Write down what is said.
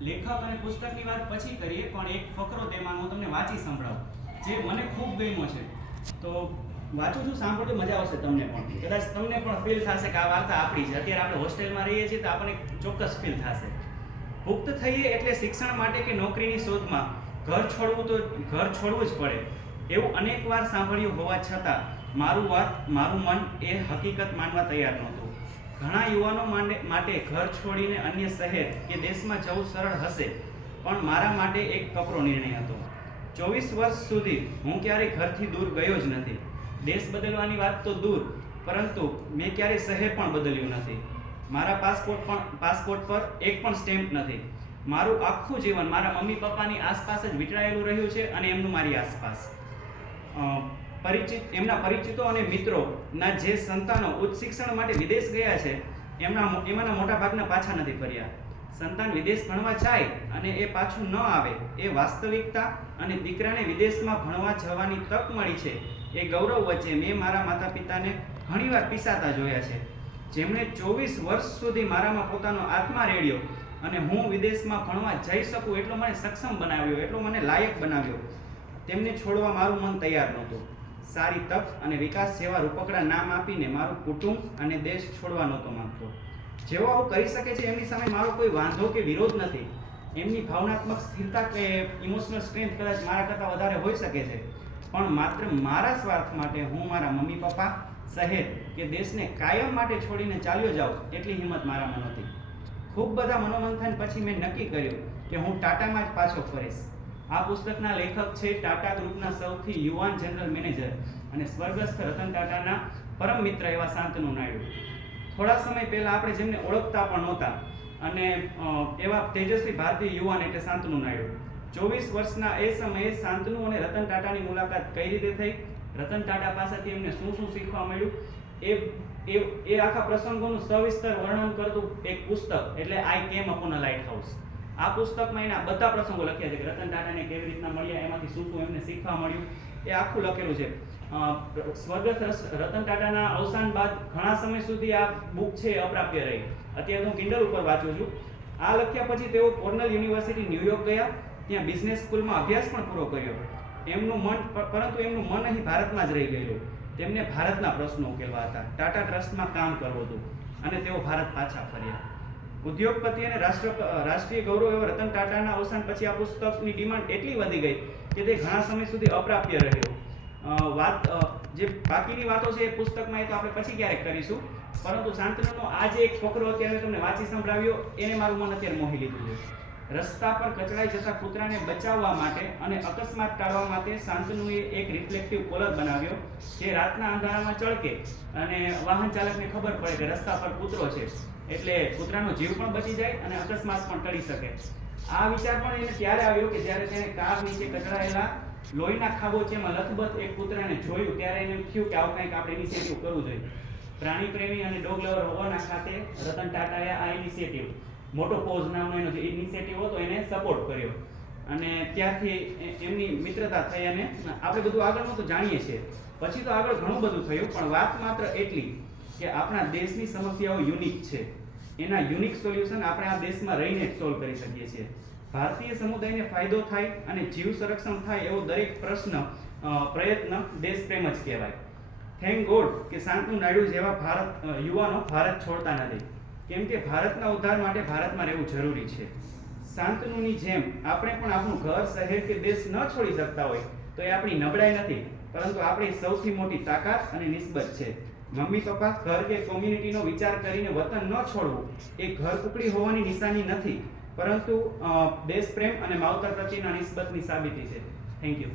લેખક અને પુસ્તકની વાત પછી કરીએ, પણ એક ફકરો તેમાં હું તમને વાંચી સંભળાવું જે મને ખૂબ ગમ્યો છે. તો વાંચું છું, સાંભળજો, મજા આવશે તમને પણ. કદાચ તમને પણ ફીલ થશે કે આ વાર્તા આપણી છે. અત્યારે આપણે હોસ્ટેલમાં રહીએ છીએ તો આપણને ચોક્કસ ફીલ થશે. પુખ્ત થઈએ એટલે શિક્ષણ માટે કે નોકરીની શોધમાં ઘર છોડવું જ પડે એવું અનેક વાર સાંભળ્યું હોવા છતાં મારું મન એ હકીકત માનવા તૈયાર નહોતું. ઘણા યુવાનો માટે ઘર છોડીને અન્ય શહેર કે દેશમાં જવું સરળ હશે, પણ મારા માટે એક કપરો નિર્ણય હતો. 24 વર્ષ સુધી હું ક્યારેય ઘરથી દૂર ગયો જ નથી. દેશ બદલવાની વાત તો દૂર, પરંતુ મેં ક્યારેય શહેર પણ બદલ્યું નથી. મારા પાસપોર્ટ પર એક પણ સ્ટેમ્પ નથી. મારું આખું જીવન મારા મમ્મી પપ્પાની આસપાસ જ વીંટળાયેલું રહ્યું છે અને એમનું મારી આસપાસ. એમના પરિચિતો અને મિત્રોના જે સંતાનો ઉચ્ચ શિક્ષણ માટે વિદેશ ગયા છે એમાંના મોટા ભાગના પાછા નથી ફર્યા. સંતાન વિદેશ ભણવા જાય અને એ પાછું ન આવે એ વાસ્તવિકતા અને દીકરાને વિદેશમાં ભણવા જવાની તક મળી છે એ ગૌરવ વચ્ચે મેં મારા માતા પિતાને ઘણીવાર પીસાતા જોયા છે, જેમણે 24 વર્ષ સુધી મારામાં પોતાનો આત્મા રેડ્યો અને હું વિદેશમાં ભણવા જઈ શકું એટલો મને સક્ષમ બનાવ્યો, એટલો મને લાયક બનાવ્યો. તેમને છોડવા મારું મન તૈયાર નહોતું. સારી તક અને વિકાસ જેવા રૂપકડા નામ આપીને મારું કુટુંબ અને દેશ છોડવા નહોતો માંગતો. જેઓ આવું કરી શકે છે એમની સામે મારો કોઈ વાંધો કે વિરોધ નથી. એમની ભાવનાત્મક સ્થિરતા કે ઇમોશનલ સ્ટ્રેન્થ કદાચ મારા કરતાં વધારે હોઈ શકે છે, પણ માત્ર મારા સ્વાર્થ માટે હું મારા મમ્મી પપ્પા, શહેર કે દેશને કાયમ માટે છોડીને ચાલ્યો જાઉં એટલી હિંમત મારામાં નહોતી. ખૂબ બધા મનોમંથન પછી મેં નક્કી કર્યું કે હું ટાટામાં જ પાછો ફરીશ. આ પુસ્તકના લેખક છે ટાટા ગ્રુપના સૌથી યુવાન જનરલ મેનેજર અને સ્વર્ગસ્થ રતન ટાટાના પરમ મિત્ર એવા શાંતનુ નાયડુ. થોડા સમય પહેલા આપણે જેમને ઓળખતા પણ નહોતા અને એવા તેજસ્વી ભારતીય યુવાન એટલે શાંતનુ નાયડુ. 24 વર્ષના એ સમયે શાંતનુ અને રતન ટાટાની મુલાકાત કઈ રીતે થઈ, રતન ટાટા પાસેથી એમને શું શીખવા મળ્યું, એ આખા પ્રસંગોનું સવિસ્તર વર્ણન કરતું એક પુસ્તક એટલે આઈ કેમ અપોન અ લાઇટ હાઉસ. આ પુસ્તકમાં એના બધા પ્રસંગો લખ્યા છે કે રતન ટાટાને કેવી રીતના મળ્યા, એમાંથી શું એમને શીખવા મળ્યું, એ આખું લખેલું છે. સ્વર્ગસ્થ રતન ટાટાના અવસાન બાદ ઘણા સમય સુધી આ બુક છે અપ્રાપ્ય રહી. અત્યારે હું કિન્ડલ ઉપર વાંચું છું. આ લખ્યા પછી તેઓ કોર્નેલ યુનિવર્સિટી ન્યુયોર્ક ગયા, ત્યાં બિઝનેસ સ્કૂલમાં અભ્યાસ પણ પૂરો કર્યો. પરંતુ એમનું મન અહીં ભારતમાં જ રહી ગયેલું. તેમને ભારતના પ્રશ્નો ઉકેલવા હતા, ટાટા ટ્રસ્ટમાં કામ કરવું હતું અને તેઓ ભારત પાછા ફર્યા. ઉદ્યોગપતિ અને રાષ્ટ્રીય ગૌરવ એવા રતન ટાટાના અવસાન પછી આ પુસ્તકની ડિમાન્ડ એટલી વધી ગઈ કે તે ઘણા સમય સુધી અપ્રાપ્ય રહ્યો. જે બાકીની વાતો છે એ પુસ્તકમાં એ તો આપણે પછી ક્યારેક કરીશું, પરંતુ શાંતનુનો આ જે એક ફકરો અત્યારે તમને વાંચી સંભળાવ્યો એને મારું મન અત્યારે મોહી લીધું છે. રસ્તા પર કચડાઈ જતા કૂતરાને બચાવવા માટે અને અકસ્માત ટાળવા માટે શાંતનુએ એક રિફ્લેક્ટિવ કોલર બનાવ્યો જે રાતના અંધારામાં ચળકે અને વાહન ચાલકને ખબર પડે કે રસ્તા પર કૂતરો છે, એટલે કૂતરાનો જીવ પણ બચી જાય અને અકસ્માત પણ ટળી શકે. આ વિચાર પણ એને ત્યારે આવ્યો કે જ્યારે તેણે કાર નીચે કચડાયેલા લોહીના ખાબોચિયામાં લથબથ એક કૂતરાને જોયું, ત્યારે એને થયું કે આવું કંઈક આપણે ઇનિશિયેટિવ કરવું જોઈએ. પ્રાણી પ્રેમી અને ડોગ લવર હોવાના ખાતે રતન ટાટાએ આ ઇનિશિયેટિવ, મોટો પોઝ નામનો એનો જે ઇનિશિયેટિવ હતો એને સપોર્ટ કર્યો અને ત્યારથી એમની મિત્રતા થઈ અને આપણે બધું આગળનું તો જાણીએ છીએ. પછી તો આગળ ઘણું બધું થયું, પણ વાત માત્ર એટલી કે આપણા દેશની સમસ્યાઓ યુનિક છે. એના યુનિક સોલ્યુશન આપણે આ દેશમાં રહીને જ સોલ્વ કરી શકીએ છીએ. ભારતીય સમુદાયને ફાયદો થાય અને જીવ સંરક્ષણ થાય એવો દરેક પ્રયત્ન દેશપ્રેમ જ કહેવાય. થેન્ક ગોડ કે શાંતનુ નાયડુ જેવા યુવાનો ભારત છોડતા નથી, કેમ કે ભારતના ઉદ્ધાર માટે ભારતમાં રહેવું જરૂરી છે. શાંતનુની જેમ આપણે પણ આપણું ઘર, શહેર કે દેશ ન છોડી શકતા હોય તો એ આપણી નબળાઈ નથી, પરંતુ આપણી સૌથી મોટી તાકાત અને નિસ્બત છે. મમ્મી પપ્પા, ઘર કે કોમ્યુનિટીનો વિચાર કરીને વતન ન છોડવું એ ઘર કુકડી હોવાની નિશાની નથી, પરંતુ દેશ પ્રેમ અને માવતર પ્રત્યેના નિસ્બતની સાબિતી છે. Thank you.